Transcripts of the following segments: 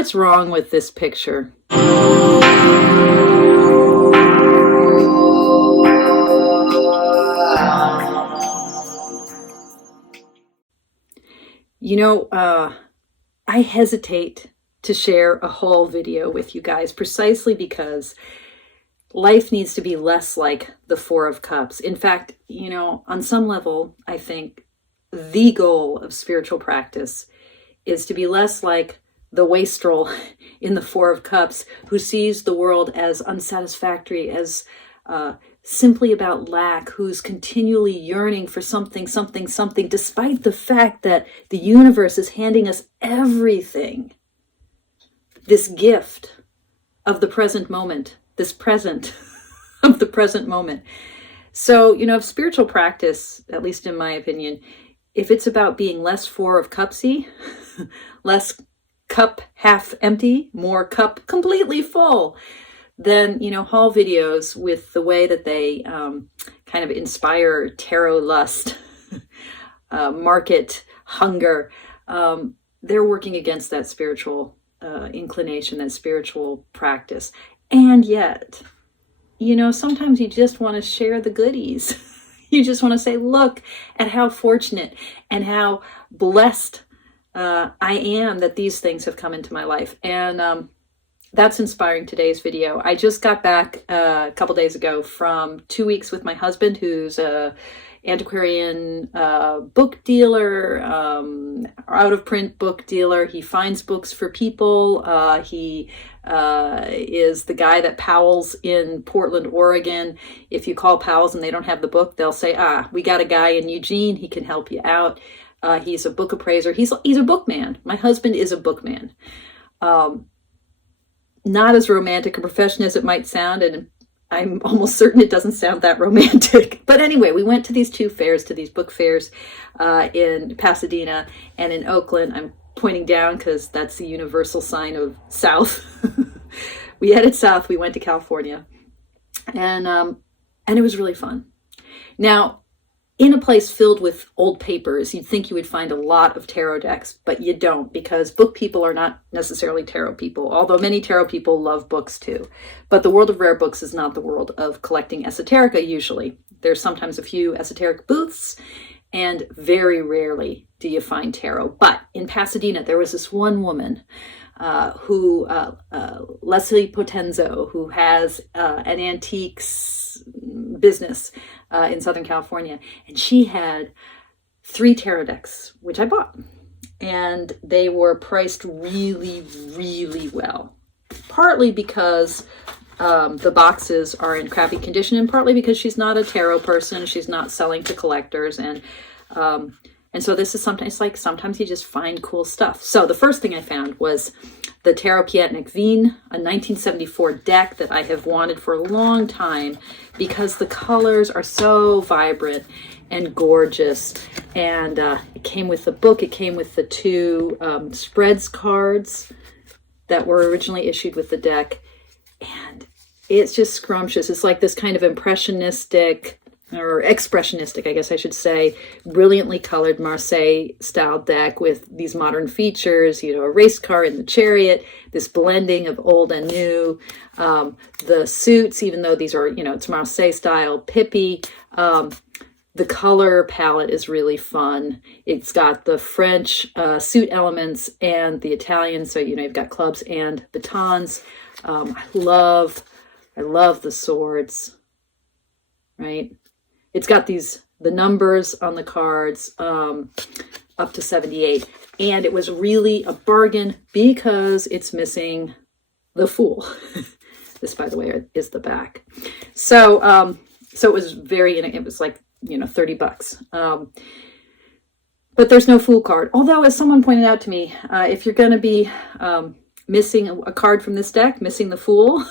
What's wrong with this picture? You know, I hesitate to share a haul video with you guys precisely because life needs to be less like the Four of Cups. In fact, you know, on some level, I think the goal of spiritual practice is to be less like the wastrel in the Four of Cups who sees the world as unsatisfactory, as simply about lack, who's continually yearning for something, despite the fact that the universe is handing us everything. This gift of the present moment, this present of the present moment. So, you know, if spiritual practice, at least in my opinion, if it's about being less Four of Cupsy, less cup half empty, more cup completely full, then, you know, haul videos with the way that they kind of inspire tarot lust, market hunger, they're working against that spiritual inclination, that spiritual practice. And yet, you know, sometimes you just want to share the goodies. You just want to say, look at how fortunate and how blessed I am that these things have come into my life. And that's inspiring today's video. I just got back a couple days ago from 2 weeks with my husband, who's a antiquarian book dealer, out of print book dealer. He finds books for people. He is the guy that Powell's in Portland, Oregon. If you call Powell's and they don't have the book, they'll say, we got a guy in Eugene. He can help you out. He's a book appraiser. He's a bookman. My husband is a bookman. Not as romantic a profession as it might sound, and I'm almost certain it doesn't sound that romantic. But anyway, we went to these two fairs, to these book fairs in Pasadena and in Oakland. I'm pointing down because that's the universal sign of south. We headed south. We went to California, and it was really fun. Now, in a place filled with old papers, you'd think you would find a lot of tarot decks, but you don't, because book people are not necessarily tarot people, although many tarot people love books too. But the world of rare books is not the world of collecting esoterica usually. There's sometimes a few esoteric booths, and very rarely do you find tarot. But in Pasadena, there was this one woman Leslie Potenzo, who has an antiques business in Southern California. And she had 3 tarot decks, which I bought. And they were priced really, really well. Partly because the boxes are in crappy condition, and partly because she's not a tarot person. She's not selling to collectors. And so this is sometimes you just find cool stuff. So the first thing I found was the Tarot Piatnik Wien, a 1974 deck that I have wanted for a long time because the colors are so vibrant and gorgeous. And it came with the book. It came with the 2 spreads cards that were originally issued with the deck. And it's just scrumptious. It's like this kind of impressionistic, or expressionistic, I guess I should say, brilliantly colored Marseille style deck with these modern features, you know, a race car in the chariot, this blending of old and new, the suits, even though these are, you know, it's Marseille style, Pippi. The color palette is really fun. It's got the French suit elements and the Italian, so, you know, you've got clubs and batons. I love the swords, right? It's got the numbers on the cards up to 78. And it was really a bargain because it's missing the Fool. This, by the way, is the back. So it was it was like, you know, $30. But there's no Fool card. Although, as someone pointed out to me, if you're going to be missing a card from this deck, missing the Fool,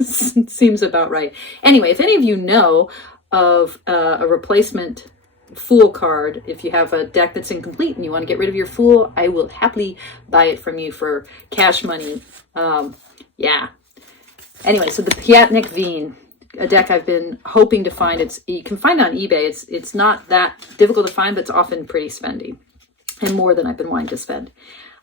seems about right. Anyway, if any of you know of a replacement Fool card, if you have a deck that's incomplete and you want to get rid of your Fool, I will happily buy it from you for cash money. Yeah. Anyway, so the Piatnik Wien, a deck I've been hoping to find. You can find it on eBay. It's not that difficult to find, but it's often pretty spendy, and more than I've been wanting to spend.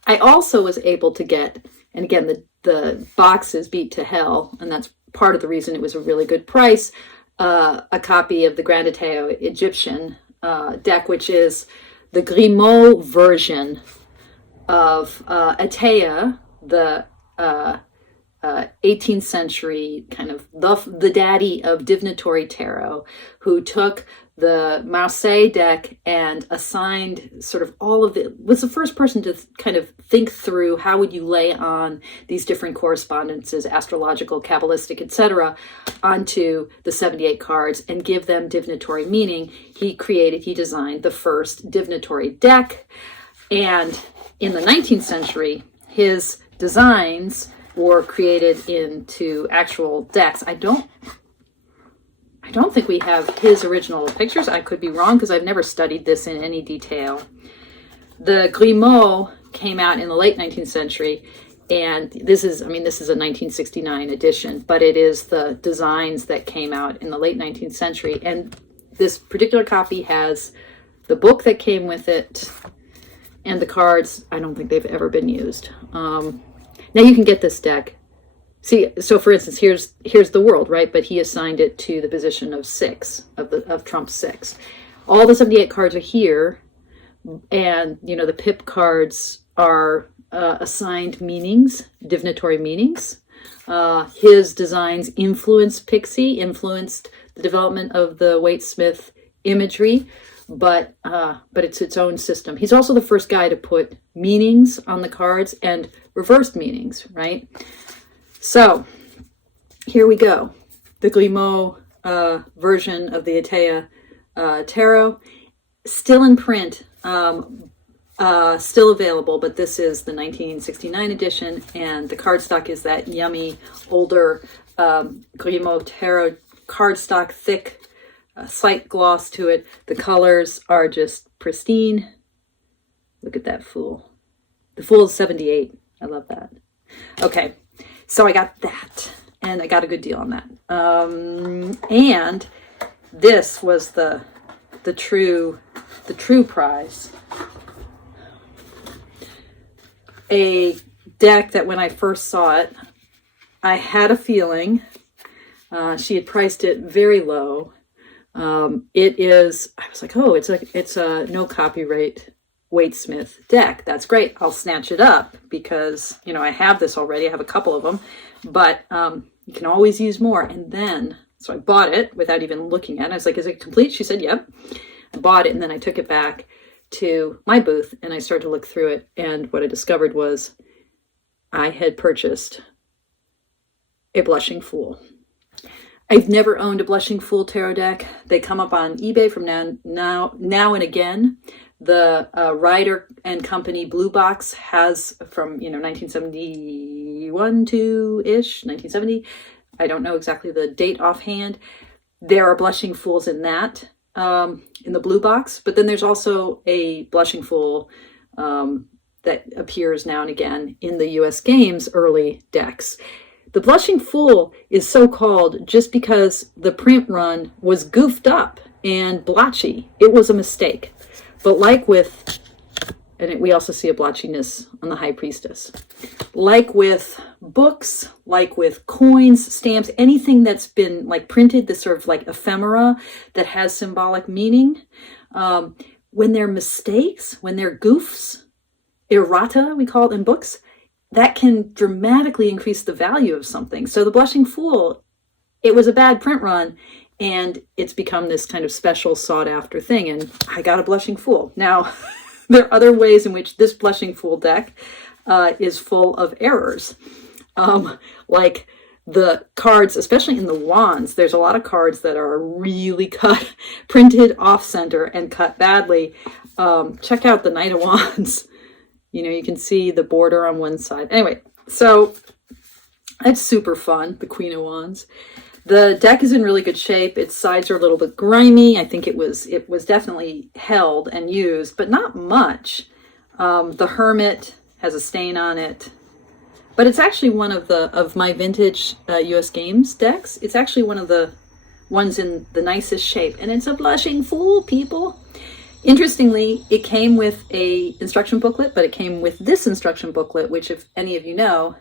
I also was able to get And again, the box is beat to hell, and that's part of the reason it was a really good price. A copy of the Grand Ateo Egyptian deck, which is the Grimaud version of Atea, the 18th century kind of the daddy of divinatory tarot, who took the Marseille deck and assigned sort of all of it, was the first person to kind of think through how would you lay on these different correspondences, astrological, Kabbalistic, etc., onto the 78 cards and give them divinatory meaning. He designed the first divinatory deck. And in the 19th century, his designs were created into actual decks. I don't think we have his original pictures. I could be wrong because I've never studied this in any detail. The Grimaud came out in the late 19th century, and this is a 1969 edition, but it is the designs that came out in the late 19th century. And this particular copy has the book that came with it and the cards. I don't think they've ever been used. Now you can get this deck. See, so for instance, here's the world, right? But he assigned it to the position of 6, of Trump 6. All the 78 cards are here, and the pip cards are assigned meanings, divinatory meanings. His designs influenced the development of the Waite-Smith imagery, but it's its own system. He's also the first guy to put meanings on the cards and reversed meanings, right? So here we go. The Grimaud version of the Atea Tarot, still in print, still available, but this is the 1969 edition, and the cardstock is that yummy, older Grimaud Tarot cardstock, thick, slight gloss to it. The colors are just pristine. Look at that Fool. The Fool is 78. I love that. Okay, so I got that, and I got a good deal on that. And this was the true prize. A deck that when I first saw it, I had a feeling she had priced it very low. I was like, oh, it's a no copyright Waite-Smith deck. That's great. I'll snatch it up because, I have this already. I have a couple of them, but you can always use more. And then, so I bought it without even looking at it. I was like, is it complete? She said, yep. I bought it, and then I took it back to my booth and I started to look through it. And what I discovered was I had purchased a Blushing Fool. I've never owned a Blushing Fool tarot deck. They come up on eBay from now and again. The Ryder and Company Blue Box has from 1971 to 1970. I don't know exactly the date offhand. There are Blushing Fools in that in the Blue Box, but then there's also a Blushing Fool that appears now and again in the U.S. Games early decks. The Blushing Fool is so called just because the print run was goofed up and blotchy. It was a mistake. But like with, and we also see a blotchiness on the High Priestess, like with books, like with coins, stamps, anything that's been like printed, this sort of like ephemera that has symbolic meaning, when they're mistakes, when they're goofs, errata, we call it in books, that can dramatically increase the value of something. So the Blushing Fool, it was a bad print run, and it's become this kind of special sought after thing. And I got a Blushing Fool. Now, there are other ways in which this Blushing Fool deck is full of errors. Like the cards, especially in the wands, there's a lot of cards that are really printed off center and cut badly. Check out the Knight of Wands. You can see the border on one side. Anyway, so it's super fun, the Queen of Wands. The deck is in really good shape. Its sides are a little bit grimy. I think it was definitely held and used, but not much. The Hermit has a stain on it, but it's actually one of my vintage US Games decks. It's actually one of the ones in the nicest shape, and it's a Blushing Fool, people. Interestingly, it came with a instruction booklet, but it came with this instruction booklet, which, if any of you know,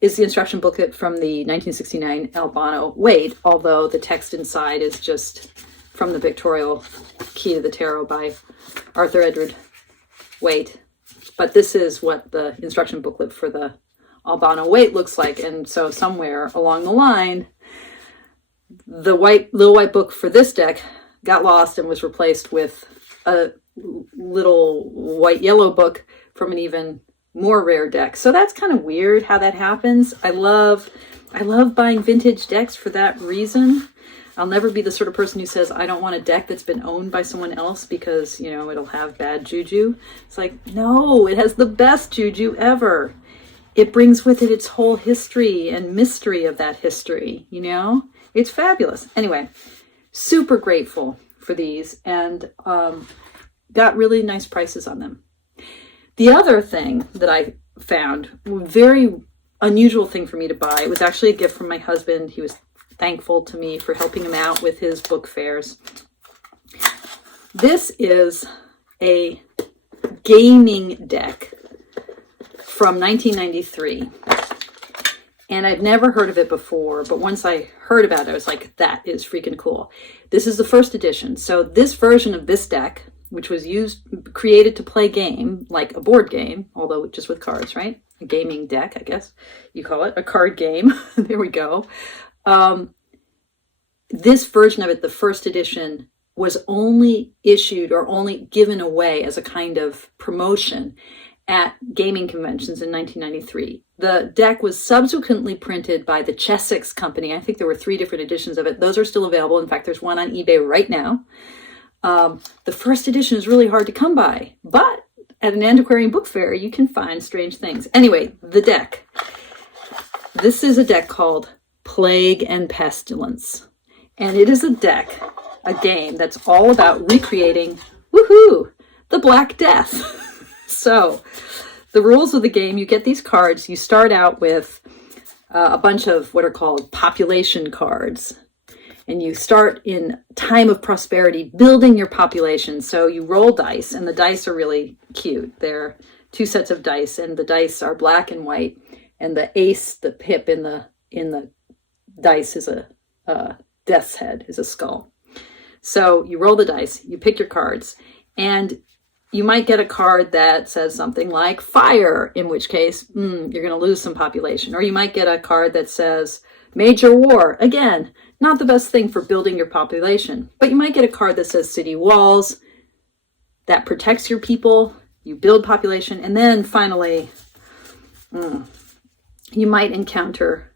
is the instruction booklet from the 1969 Albano Waite, although the text inside is just from the Pictorial Key to the Tarot by Arthur Edward Waite. But this is what the instruction booklet for the Albano Waite looks like. And so somewhere along the line, the little white book for this deck got lost and was replaced with a little white yellow book from an even more rare deck. So that's kind of weird how that happens. I love buying vintage decks for that reason. I'll never be the sort of person who says, I don't want a deck that's been owned by someone else because, you know, it'll have bad juju. It's like, no, it has the best juju ever. It brings with it its whole history and mystery of that history, you know? It's fabulous. Anyway, super grateful for these, and got really nice prices on them. The other thing that I found, very unusual thing for me to buy, it was actually a gift from my husband. He was thankful to me for helping him out with his book fairs. This is a gaming deck from 1993. And I've never heard of it before, but once I heard about it, I was like, that is freaking cool. This is the first edition. So this version of this deck, which was created to play game, like a board game, although just with cards, right? A gaming deck, I guess you call it, a card game. There we go. This version of it, the first edition, was only issued or only given away as a kind of promotion at gaming conventions in 1993. The deck was subsequently printed by the Chessex Company. I think there were 3 different editions of it. Those are still available. In fact, there's one on eBay right now. The first edition is really hard to come by, but at an antiquarian book fair, you can find strange things. Anyway, the deck. This is a deck called Plague and Pestilence. And it is a game that's all about recreating, woohoo, the Black Death. So the rules of the game, you get these cards. You start out with a bunch of what are called population cards. And you start in time of prosperity, building your population. So you roll dice, and the dice are really cute. They're 2 sets of dice, and the dice are black and white. And the ace, the pip in the dice is a death's head, is a skull. So you roll the dice, you pick your cards, and you might get a card that says something like fire, in which case you're going to lose some population. Or you might get a card that says major war. Again, not the best thing for building your population. But you might get a card that says city walls. That protects your people. You build population. And then finally, you might encounter,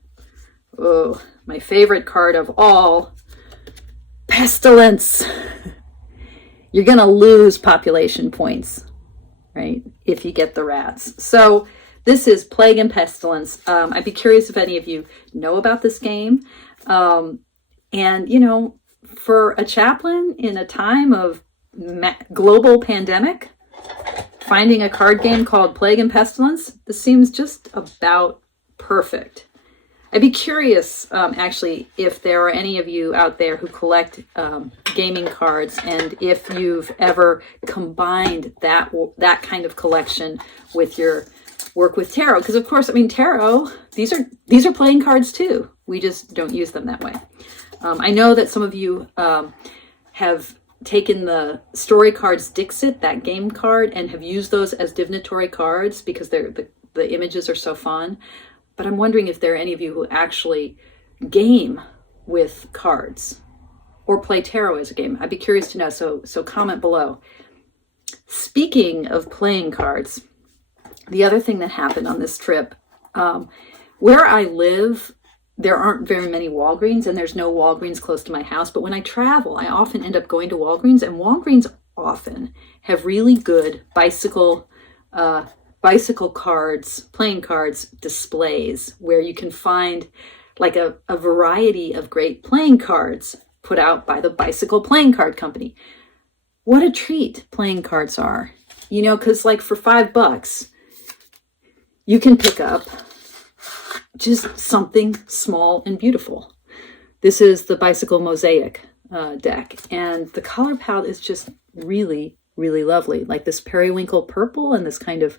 my favorite card of all, pestilence. You're going to lose population points, right, if you get the rats. So this is Plague and Pestilence. I'd be curious if any of you know about this game. And, you know, for a chaplain in a time of global pandemic, finding a card game called Plague and Pestilence, this seems just about perfect. I'd be curious, actually, if there are any of you out there who collect gaming cards, and if you've ever combined that kind of collection with your work with tarot. Because, of course, I mean, tarot, these are playing cards, too. We just don't use them that way. I know that some of you have taken the Story Cards Dixit, that game card, and have used those as divinatory cards because the images are so fun. But I'm wondering if there are any of you who actually game with cards or play tarot as a game. I'd be curious to know, so comment below. Speaking of playing cards, the other thing that happened on this trip, where I live, there aren't very many Walgreens, and there's no Walgreens close to my house. But when I travel, I often end up going to Walgreens, and Walgreens often have really good bicycle cards, playing cards displays where you can find like a variety of great playing cards put out by the Bicycle Playing Card Company. What a treat playing cards are, you know, because like for $5, you can pick up just something small and beautiful. This is the Bicycle Mosaic deck, and the color palette is just really, really lovely, like this periwinkle purple and this kind of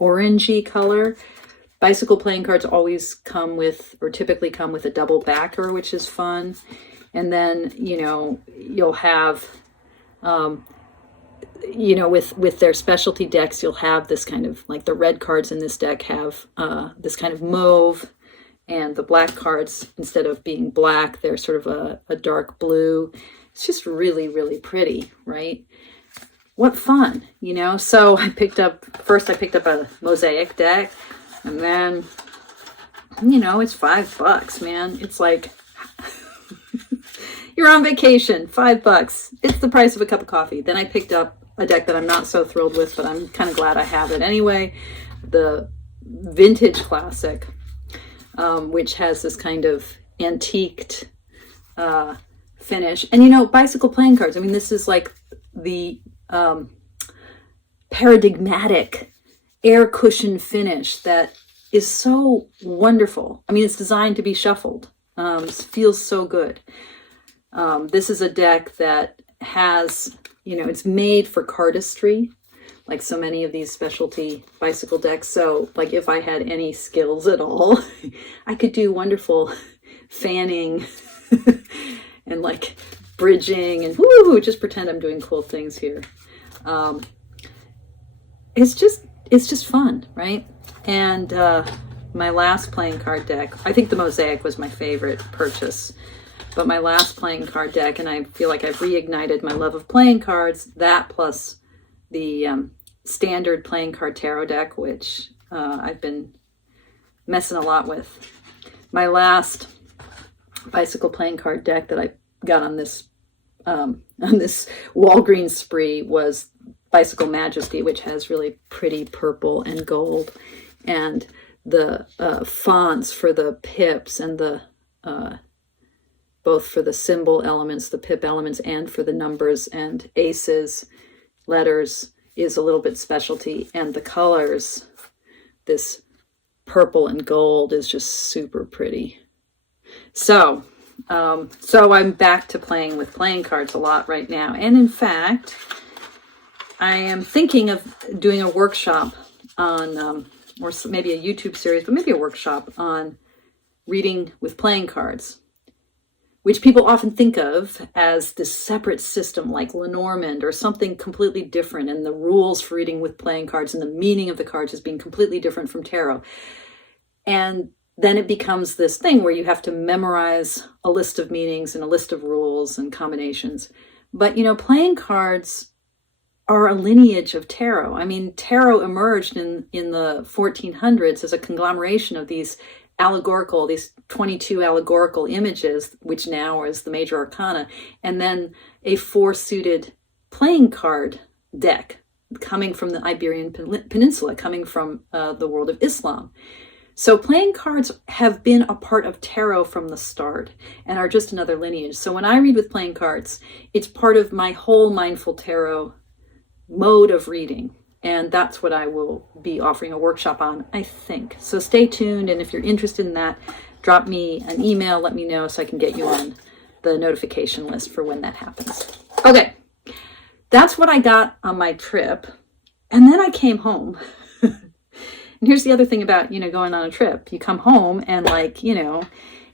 orangey color. Bicycle playing cards always come with, or typically come with, a double backer, which is fun. And then, you'll have, with their specialty decks, you'll have this kind of, like the red cards in this deck have this kind of mauve, and the black cards, instead of being black, they're sort of a dark blue. It's just really, really pretty, right? What fun, So I picked up a mosaic deck, and then, it's $5, man. It's like, you're on vacation, $5. It's the price of a cup of coffee. Then I picked up a deck that I'm not so thrilled with, but I'm kind of glad I have it anyway. The Vintage Classic, which has this kind of antiqued finish. And bicycle playing cards, I mean, this is like the paradigmatic air cushion finish that is so wonderful. I mean, it's designed to be shuffled. It feels so good. This is a deck that has, it's made for cardistry, like so many of these specialty bicycle decks. So, like, if I had any skills at all, I could do wonderful fanning and like bridging and just pretend I'm doing cool things here. It's just fun, right? And my last playing card deck, I think the Mosaic was my favorite purchase, but my last playing card deck, and I feel like I've reignited my love of playing cards, that plus the standard playing card tarot deck, which I've been messing a lot with. My last bicycle playing card deck that I got on this Walgreens spree was Bicycle Majesty, which has really pretty purple and gold, and the fonts for the pips and the both for the symbol elements, the pip elements, and for the numbers and aces, letters, is a little bit specialty. And the colors, this purple and gold, is just super pretty. So I'm back to playing with playing cards a lot right now. And in fact, I am thinking of doing a workshop on, or maybe a YouTube series, but maybe a workshop on reading with playing cards, which people often think of as this separate system like Lenormand or something completely different, and the rules for reading with playing cards and the meaning of the cards as being completely different from tarot. And then it becomes this thing where you have to memorize a list of meanings and a list of rules and combinations. But, playing cards are a lineage of tarot. I mean, tarot emerged in the 1400s as a conglomeration of these 22 allegorical images, which now is the major arcana, and then a 4-suited playing card deck coming from the Iberian Peninsula, coming from the world of Islam. So playing cards have been a part of tarot from the start and are just another lineage. So when I read with playing cards, it's part of my whole mindful tarot mode of reading. And that's what I will be offering a workshop on, I think. So stay tuned. And if you're interested in that, drop me an email, let me know so I can get you on the notification list for when that happens. Okay, that's what I got on my trip. And then I came home. And here's the other thing about, going on a trip. You come home and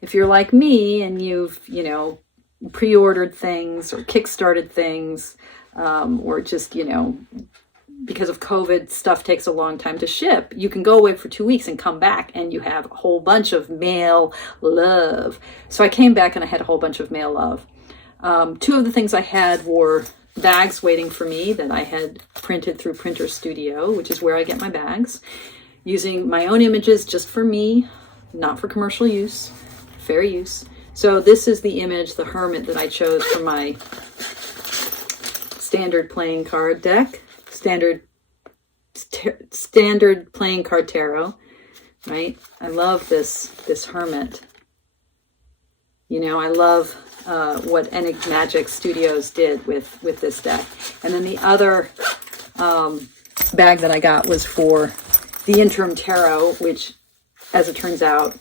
if you're like me and you've, pre-ordered things or kickstarted things, or just, because of COVID, stuff takes a long time to ship. You can go away for 2 weeks and come back and you have a whole bunch of mail love. So I came back and I had a whole bunch of mail love. 2 of the things I had were bags waiting for me that I had printed through Printer Studio, which is where I get my bags, using my own images just for me, not for commercial use, fair use. So this is the image, the Hermit, that I chose for my standard playing card deck, standard playing card tarot, right? I love this Hermit. I love what Enigmagic Studios did with this deck. And then the other bag that I got was for the Interim Tarot, which, as it turns out,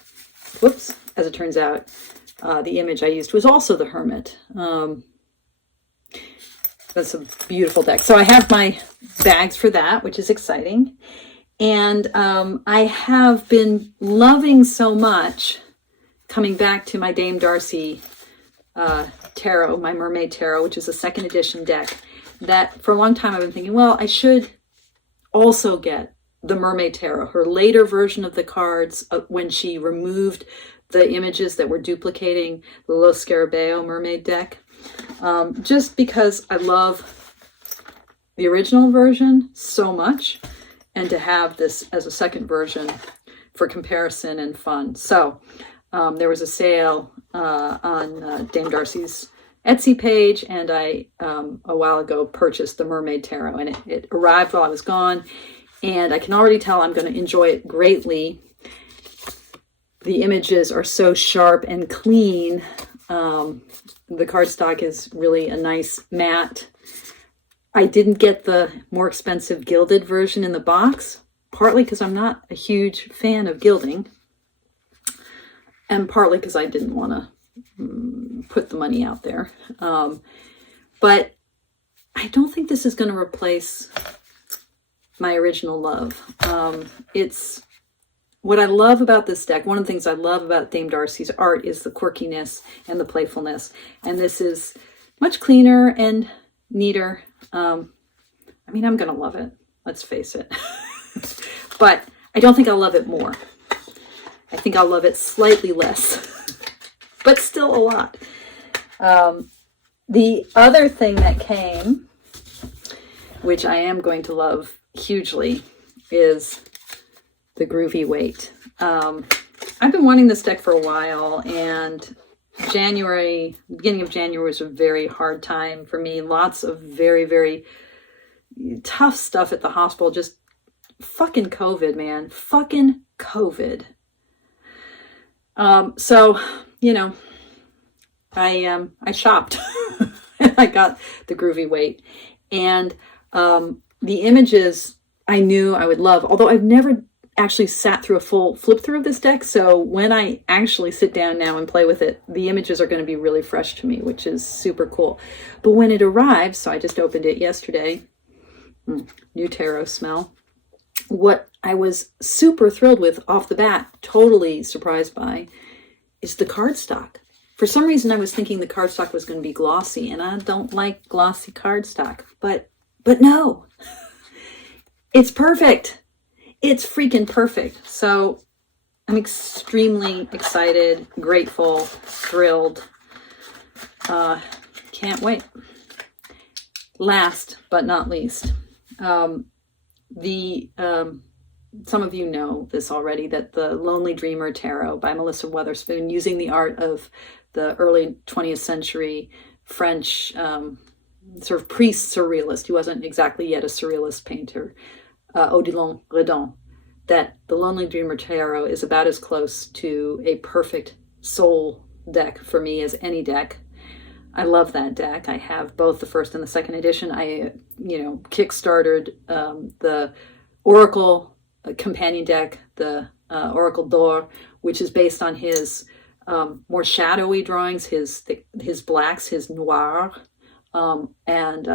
the image I used was also the Hermit. That's a beautiful deck. So I have my bags for that, which is exciting. And I have been loving so much coming back to my Dame Darcy tarot, my Mermaid Tarot, which is a second edition deck, that for a long time I've been thinking, well, I should also get the Mermaid Tarot, her later version of the cards, when she removed the images that were duplicating the Lo Scarabeo mermaid deck. Just because I love the original version so much, and to have this as a second version for comparison and fun. So there was a sale on Dame Darcy's Etsy page, and I a while ago purchased the Mermaid Tarot, and it arrived while I was gone, and I can already tell I'm going to enjoy it greatly. The images are so sharp and clean. The cardstock is really a nice matte. I didn't get the more expensive gilded version in the box, partly because I'm not a huge fan of gilding, and partly because I didn't want to put the money out there. But I don't think this is going to replace my original love. It's what I love about this deck. One of the things I love about Dame Darcy's art is the quirkiness and the playfulness. And this is much cleaner and neater. I mean, I'm going to love it. Let's face it. But I don't think I'll love it more. I think I'll love it slightly less, but still a lot. The other thing that came, which I am going to love hugely, is the Groovy Weight. I've been wanting this deck for a while, and beginning of January was a very hard time for me. Lots of very, very tough stuff at the hospital. Just fucking COVID, man. Fucking COVID. So, you know, I shopped. I got the Groovy Weight, and the images I knew I would love, although I've never actually sat through a full flip through of this deck. So when I actually sit down now and play with it, the images are going to be really fresh to me, which is super cool. But when it arrives, so I just opened it yesterday, new tarot smell. What I was super thrilled with off the bat, totally surprised by, is the cardstock. For some reason, I was thinking the cardstock was going to be glossy, and I don't like glossy cardstock, but no, it's perfect. It's freaking perfect. So I'm extremely excited, grateful, thrilled. Can't wait. Last but not least, some of you know this already, that the Lonely Dreamer Tarot by Melissa Weatherspoon, using the art of the early 20th century French sort of pre-surrealist. He wasn't exactly yet a surrealist painter, Odilon Redon, that the Lonely Dreamer Tarot is about as close to a perfect soul deck for me as any deck. I love that deck. I have both the first and the second edition. I, kickstarted the Oracle companion deck, the Oracle d'Or, which is based on his more shadowy drawings, his blacks, his noir, and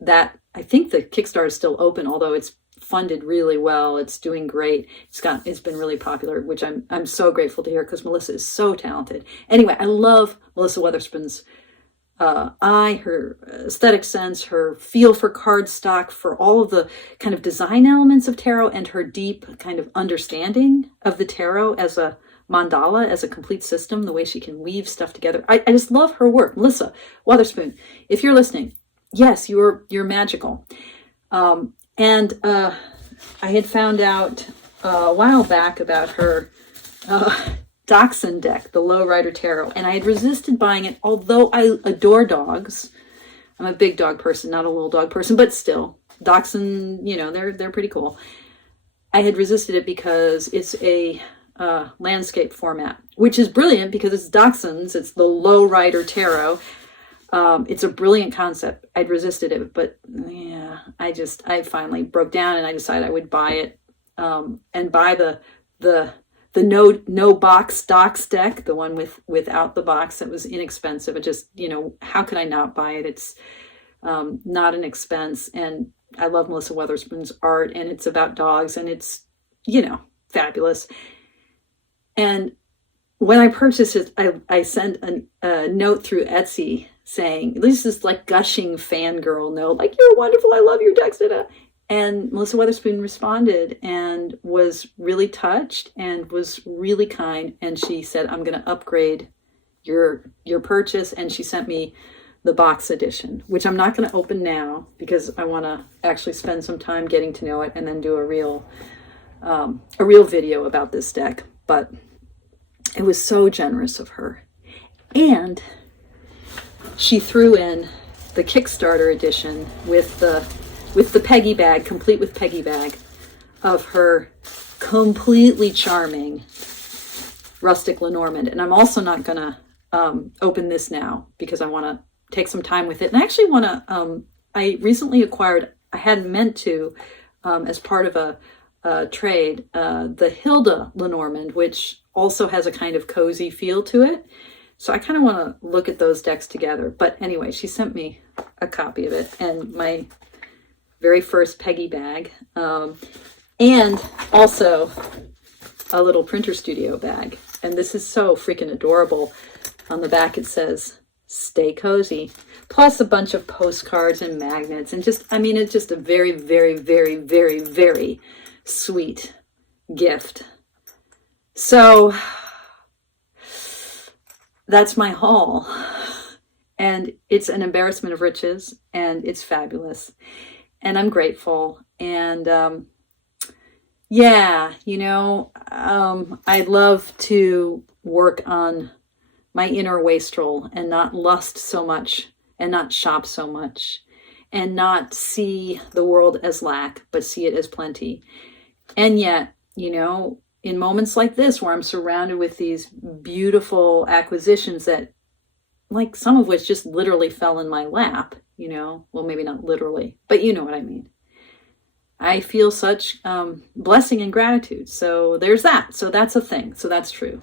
that, I think the Kickstarter is still open, although it's funded really well. It's doing great. It's been really popular, which I'm so grateful to hear, because Melissa is so talented. Anyway, I love Melissa Weatherspoon's eye, her aesthetic sense, her feel for cardstock, for all of the kind of design elements of tarot, and her deep kind of understanding of the tarot as a mandala, as a complete system, the way she can weave stuff together. I just love her work. Melissa Weatherspoon, if you're listening, yes, you're magical. And I had found out a while back about her Dachshund deck, the Lowrider Tarot, and I had resisted buying it, although I adore dogs. I'm a big dog person, not a little dog person, but still, Dachshund, they're pretty cool. I had resisted it because it's a landscape format, which is brilliant because it's Dachshunds, it's the Lowrider Tarot. It's a brilliant concept. I'd resisted it, but yeah, I finally broke down, and I decided I would buy it, and buy the no box Docs deck, the one without the box that was inexpensive. It just, how could I not buy it? It's not an expense. And I love Melissa Weatherspoon's art, and it's about dogs, and it's, you know, fabulous. And when I purchased it, I sent a note through Etsy saying, at least this like gushing fangirl note, like, you're wonderful, I love your text. And Melissa Weatherspoon responded and was really touched and was really kind. And she said, I'm going to upgrade your purchase. And she sent me the box edition, which I'm not going to open now because I want to actually spend some time getting to know it and then do a real video about this deck. But it was so generous of her. And she threw in the Kickstarter edition with the Peggy bag, complete with Peggy bag, of her completely charming rustic Lenormand. And I'm also not going to open this now because I want to take some time with it. And I actually want to, I recently acquired, I hadn't meant to, as part of a trade, the Hilda Lenormand, which also has a kind of cozy feel to it. So I kind of want to look at those decks together. But anyway, she sent me a copy of it and my very first Peggy bag. And also a little Printer Studio bag. And this is so freaking adorable. On the back it says, "Stay cozy," plus a bunch of postcards and magnets. And just, I mean, it's just a very, very, very, very, very sweet gift. So that's my haul. And it's an embarrassment of riches, and it's fabulous. And I'm grateful. And yeah, you know, I'd love to work on my inner wastrel and not lust so much and not shop so much and not see the world as lack, but see it as plenty. And yet, you know, in moments like this where I'm surrounded with these beautiful acquisitions that, like, some of which just literally fell in my lap, you know, well, maybe not literally, but you know what I mean. I feel such blessing and gratitude. So there's that. So that's a thing. So that's true.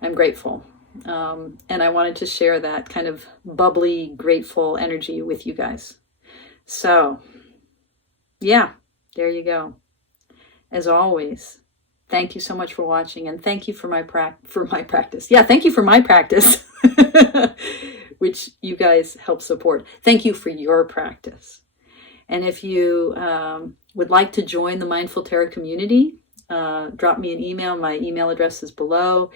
I'm grateful. And I wanted to share that kind of bubbly, grateful energy with you guys. So yeah, there you go. As always, thank you so much for watching, and thank you for my practice. Yeah, thank you for my practice, which you guys help support. Thank you for your practice. And if you would like to join the Mindful Tarot community, drop me an email. My email address is below.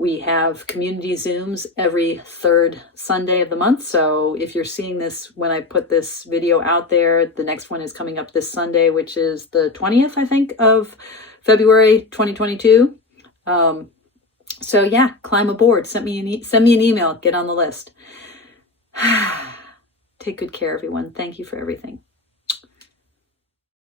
We have community Zooms every third Sunday of the month. So if you're seeing this when I put this video out there, the next one is coming up this Sunday, which is the 20th, I think, of February 2022. So yeah, climb aboard. Send me an email. Get on the list. Take good care, everyone. Thank you for everything.